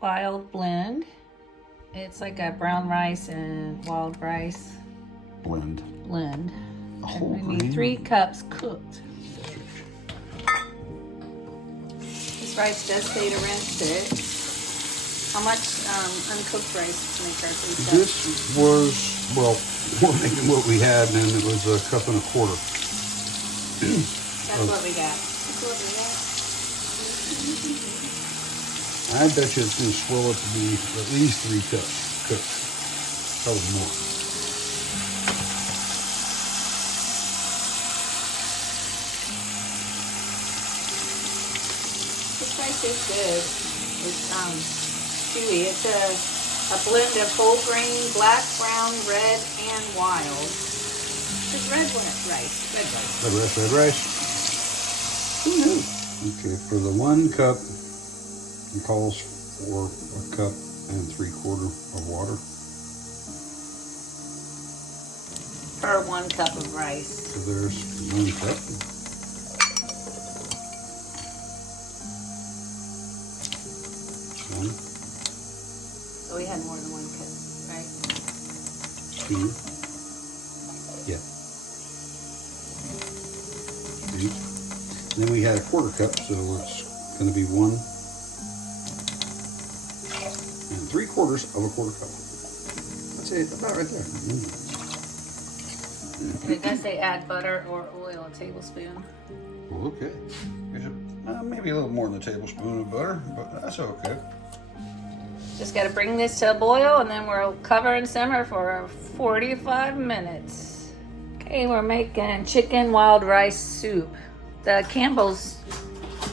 wild blend. It's like a brown rice and wild rice blend. A whole And we need grain. 3 cups cooked. This rice does say to rinse it. How much uncooked rice to make our 3 cups? This was, well, we're making what we had, and it was a cup and a quarter. That's what we got. That's what we got. I bet you it's going to swell up to be at least 3 cups cooked. Probably more. This rice is good. It's chewy. It's a blend of whole grain, black, brown, red, and wild. It's red rice. Red rice. Who knew? Okay, for the 1 cup, it calls for a cup and 3/4 of water. Per 1 cup of rice. So there's 1 cup. One, So we had more than 1 cup, right? 2. Yeah. 3. And then we had a 1/4 cup, so it's going to be 1 and 3/4 of a 1/4 cup. That's it, about right there. And it does say add butter or oil, a tablespoon. Well, okay. Maybe a little more than a tablespoon of butter, but that's okay. Just got to bring this to a boil, and then we'll cover and simmer for 45 minutes. Okay, we're making chicken wild rice soup. The Campbell's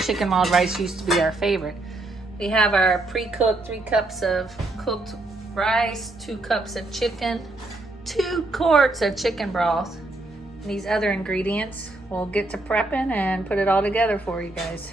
chicken wild rice used to be our favorite. We have our pre-cooked 3 cups of cooked rice, 2 cups of chicken, 2 quarts of chicken broth, and these other ingredients. We'll get to prepping and put it all together for you guys.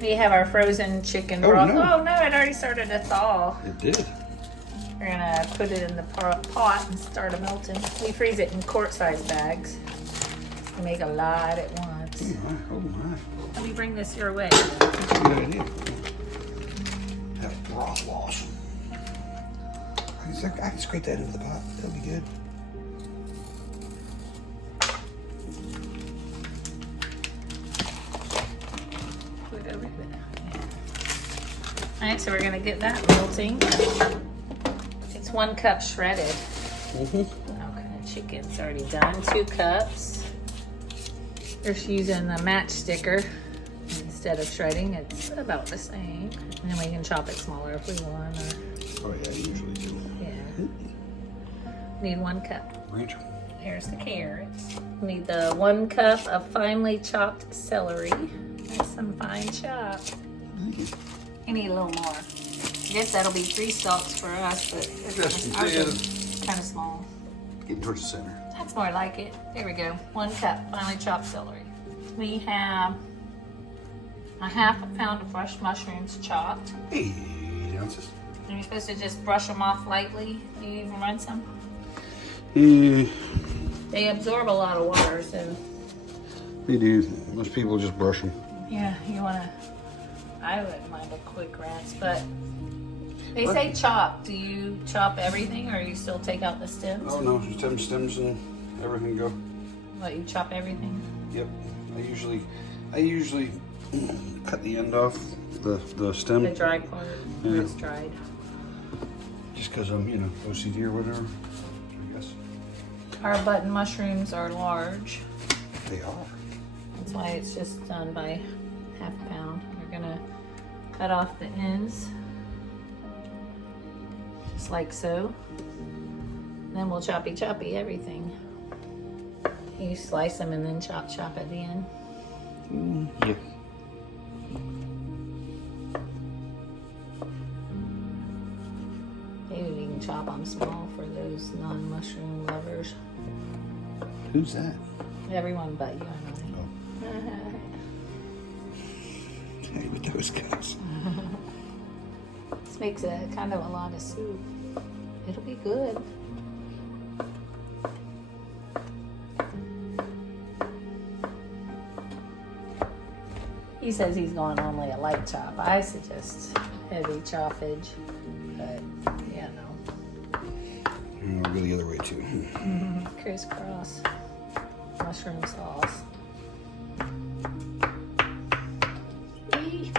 We have our frozen chicken broth. No. Oh no, it already started to thaw. It did. We're gonna put it in the pot and start it melting. We freeze it in quart-sized bags. We make a lot at once. Oh my. Let me bring this your way. That's a good idea. That broth loss. I can scrape that into the pot. That'll be good. Put it over there. Alright, so we're gonna get that melting. It's 1 cup shredded. Okay, chicken's already done. 2 cups. Just using the matchsticker instead of shredding. It's about the same. And then we can chop it smaller if we want. Oh yeah, I usually do. Yeah. Need 1 cup. Ranch. Here's the carrots. Need the 1 cup of finely chopped celery. That's some fine chop. You need a little more. I guess that'll be 3 stalks for us, but ours is kind of small. Getting towards the center. That's more like it. There we go. 1 cup finely chopped celery. We have a 1/2 pound of fresh mushrooms chopped. 8 ounces. And you're supposed to just brush them off lightly. Do you even rinse them? They absorb a lot of water, so. They do. Most people just brush them. Yeah, you wanna, I wouldn't mind a quick rinse, but they say chop. Do you chop everything or you still take out the stems? Oh no, just them stems and everything go. What, you chop everything? Yep. I usually cut the end off the stem. The dry part, Yeah. where it's dried. Just because I'm, OCD or whatever, I guess. Our button mushrooms are large. They are. That's why it's just done by 1/2 pound. We're gonna cut off the ends, just like so. Then we'll choppy everything. You slice them and then chop at the end. Yeah. Maybe we can chop them small for those non-mushroom lovers. Who's that? Everyone but you and Hey, with those guys. This makes a kind of a lot of soup. It'll be good. He says he's going only a light chop. I suggest heavy choppage, but yeah, no. And we'll go the other way too. Crisscross mushroom sauce. Eee.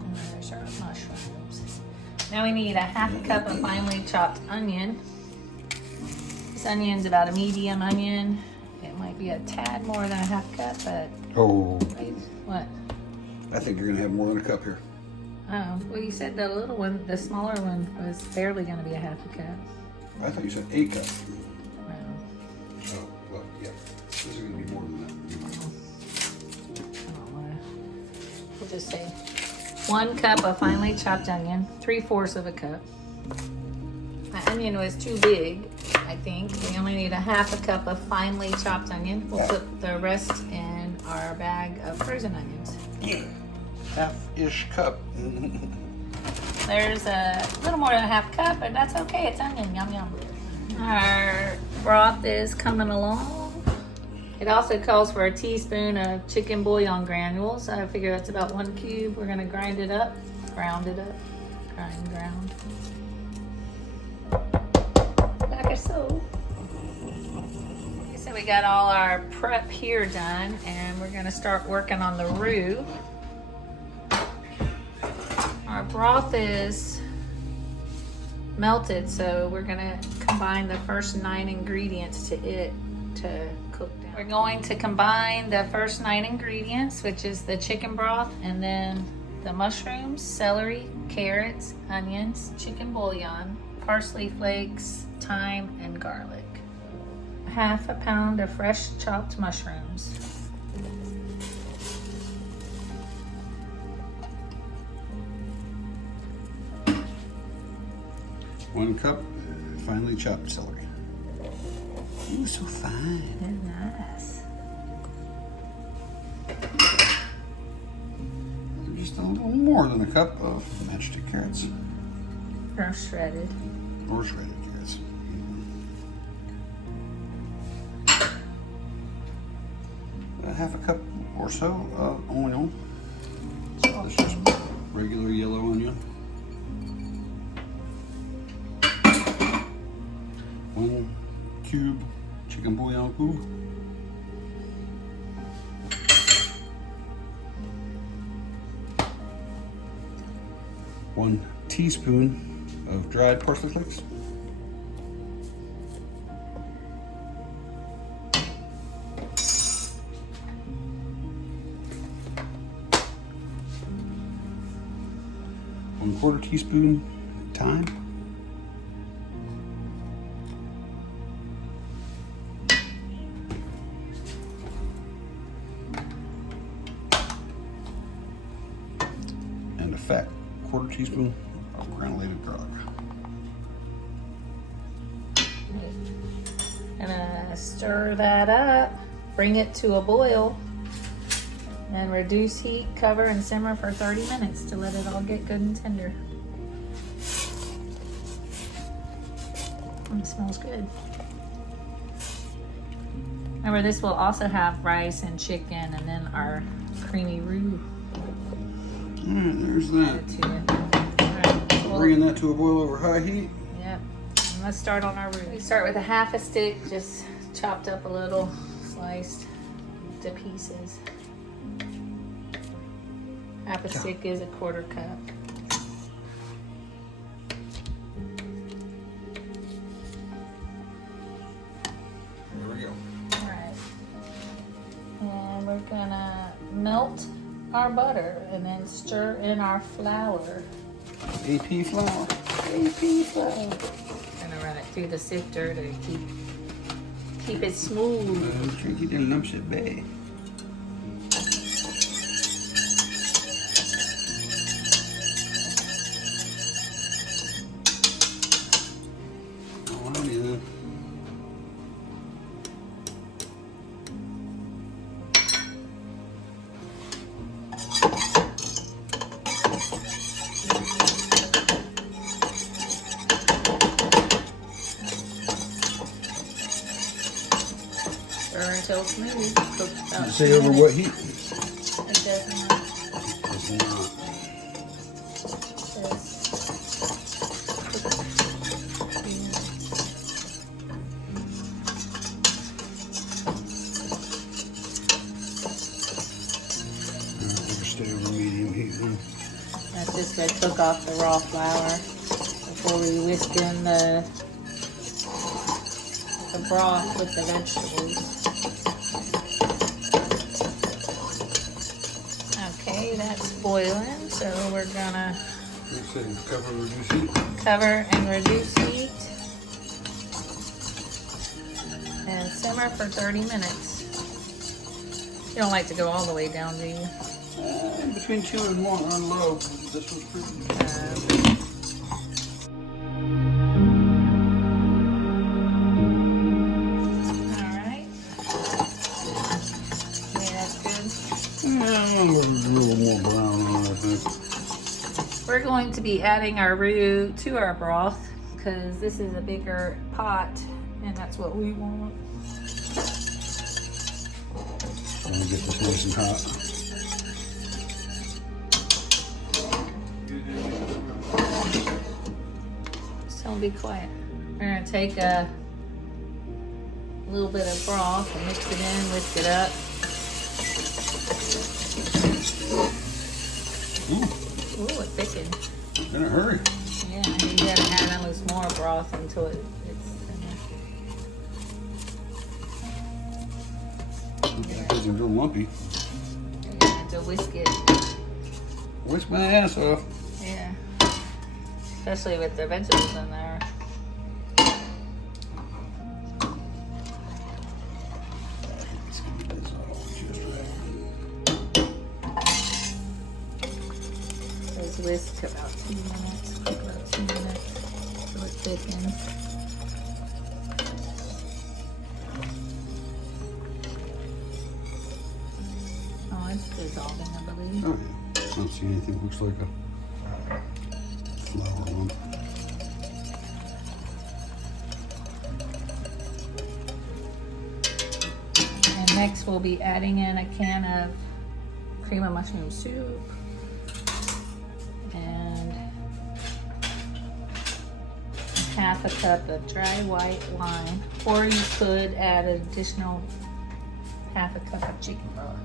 And there's our mushrooms. Now we need a half a cup of finely chopped onion. This onion's about a medium onion. It might be a tad more than a half cup, but Oh, what? I think you're gonna have more than a cup here. Oh, well, you said the little one, the smaller one, was barely going to be a half a cup. I thought you said a cup. Wow. Oh, well, yeah. This is gonna be more than that. I don't want to. We'll just say 1 cup of finely chopped onion, 3/4 of a cup. My onion was too big, I think. We only need a half a cup of finely chopped onion. We'll put the rest in our bag of frozen onions. Half-ish cup. There's a little more than a half cup, but that's okay. It's onion. Yum, yum. Our broth is coming along. It also calls for a teaspoon of chicken bouillon granules. I figure that's about 1 cube. We're going to grind it up. Ground it up. Ground. Like so. So we got all our prep here done, and we're going to start working on the roux. Our broth is melted, so we're gonna combine the first 9 ingredients to it to cook down. We're going to combine the first 9 ingredients, which is the chicken broth, and then the mushrooms, celery, carrots, onions, chicken bouillon, parsley flakes, thyme, and garlic. 1/2 pound of fresh chopped mushrooms. 1 cup finely chopped celery. Ooh, so fine. Nice. Just a little more than a cup of matchstick carrots. Or shredded. Or shredded carrots. A 1/2 cup or so of onion. So this is just regular yellow onion. 1 cube chicken bouillon cube. 1 teaspoon of dried parsley flakes. 1/4 teaspoon thyme. 1/4 teaspoon of granulated garlic. Gonna stir that up, bring it to a boil, and reduce heat, cover, and simmer for 30 minutes to let it all get good and tender. It smells good. Remember, this will also have rice and chicken, and then our creamy roux. Alright, there's that. To it. All right, well, Bringing that to a boil over high heat. yep. And let's start on our roux. We start with a 1/2 stick, just chopped up a little, sliced to pieces. 1/2 stick is 1/4 cup. There we go. All right. And we're gonna melt our butter and then stir in our flour. AP flour. AP flour. Gonna run it through the sifter to keep it smooth. Try to get them lumps at bay. until smooth. Cook about Does it say 2 over minutes. what heat? It does not. Does not. Stay over medium heat then. That's just going to cook off the raw flour before we whisk in the broth with the vegetables. Okay, that's boiling, so we're gonna Cover and reduce heat. cover and reduce heat and simmer for 30 minutes. You don't like to go all the way down, do you? Between 2 and 1 on low. This one's pretty. Alright. Yeah, that's good. A little more brown on it, I think. We're going to be adding our roux to our broth because this is a bigger pot and that's what we want. I'm gonna get this nice and hot. So be quiet. We're going to take a little bit of broth and mix it in, whisk it up. Ooh, it thickened. In a hurry. Yeah, you gotta add almost more broth until it's It's a little lumpy. you have to whisk it. Whisk my ass off. Yeah. Especially with the vegetables in there. Those whisk about 2 minutes. Cook about 2 minutes till it thickens. Oh, it's dissolving, I believe. Oh yeah. I don't see anything that looks like a flour lump. And next we'll be adding in a can of cream of mushroom soup and half a cup of dry white wine, or you could add an additional half a cup of chicken broth.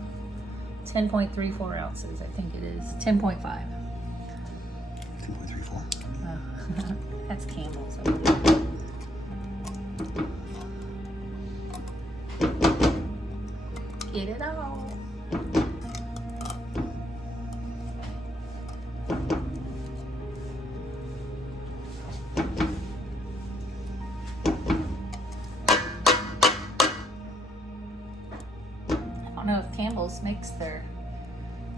10.34 ounces, I think it is. 10.5. 10.34. Oh, that's Campbell's, I believe. Get it all. I don't know if Campbell's makes their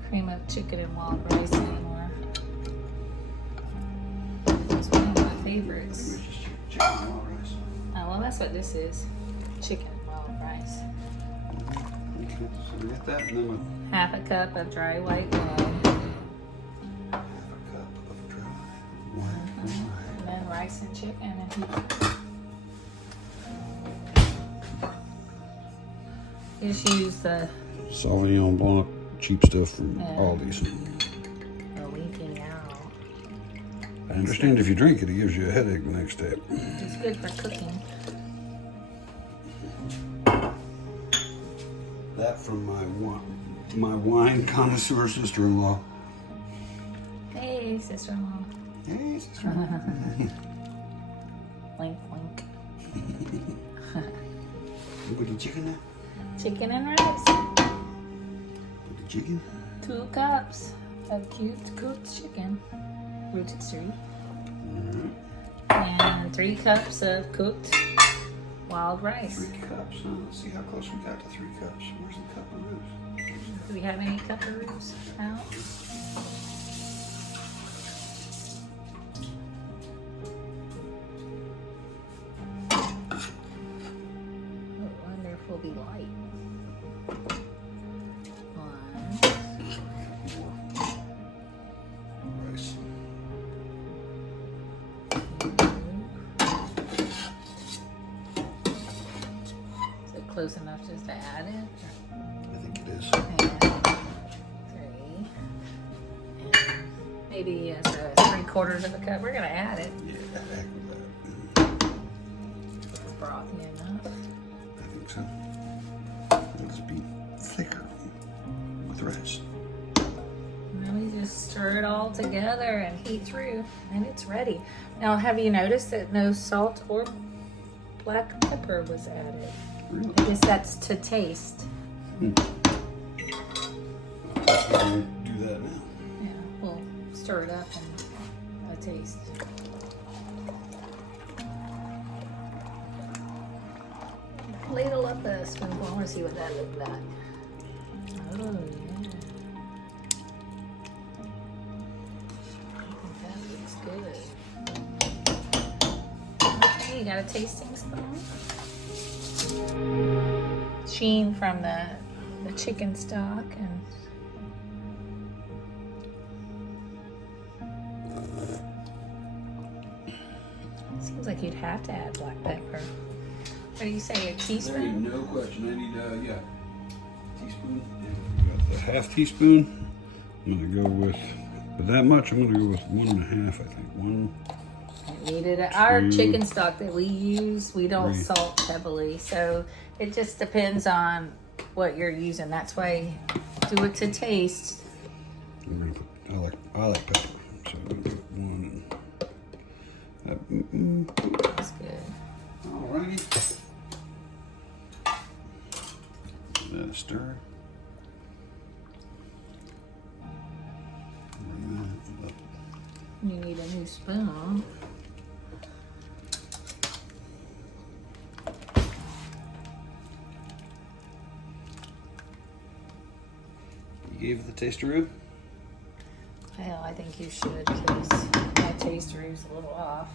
cream of chicken and wild rice anymore. It's one of my favorites. Chicken and wild rice. Oh, well, that's what this is. Chicken and wild rice. Okay, so we get that, and then Half a cup of dry white wine. half a cup of dry white wine. And then rice and chicken. And you just use the Sauvignon Blanc, cheap stuff from Aldi's. leaking out. I understand if you drink it, it gives you a headache the next day. It's good for cooking. That from my wine connoisseur sister-in-law. Hey, sister-in-law. Hey, sister-in-law. Wink, wink. You put the chicken there? Chicken and rice. Put the chicken? 2 cups of cute cooked chicken, rotisserie. And 3 cups of cooked wild rice. 3 cups, huh? Let's see how close we got to 3 cups. Where's the cup of roux? Do we have any cup-a-roos out? Oh, wonderful be light. 1, Rice. 2. Is it close enough? Just to add it? I think it is. And 3. And maybe as a 3/4 of a cup. We're gonna add it. Yeah, heck with that. It's brothy enough. I think so. It'll just be thicker with the rest. And then we just stir it all together and heat through, and it's ready. Now, have you noticed that no salt or black pepper was added? Really? I guess that's to taste. I'll do that now. Yeah, we'll stir it up and taste. Ladle up a spoonful. I want to see what that looked like. Oh, yeah. That looks good. Okay, you got a tasting spoon? Sheen from the chicken stock and seems like you'd have to add black pepper. What do you say, a teaspoon? No question. I need teaspoon. We got the half teaspoon. I'm gonna go with that much. I'm gonna go with 1.5. I think 1. Needed our chicken stock that we use. We don't 3. salt heavily, so it just depends on what you're using. That's why do it to taste. I'm gonna put. I like pepper, so I'm gonna put 1. That's good. Alrighty. Let it stir. Bring that up. You need a new spoon. You gave it the tasteroo? Well, I think you should because my tasteroo's a little off.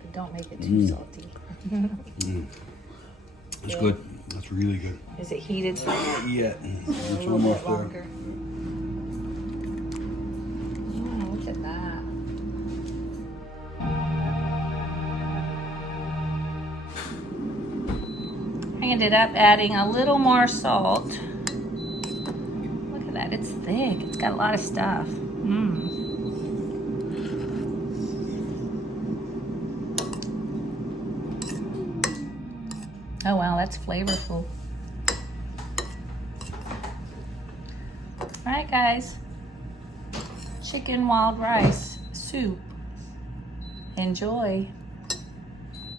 But don't make it too salty. That's good. That's really good. Is it heated for Not yet. a It's little almost bit there. longer? Look at that. I ended up adding a little more salt. Look at that, it's thick. It's got a lot of stuff. Oh wow, that's flavorful. All right, guys. Chicken wild rice soup. Enjoy.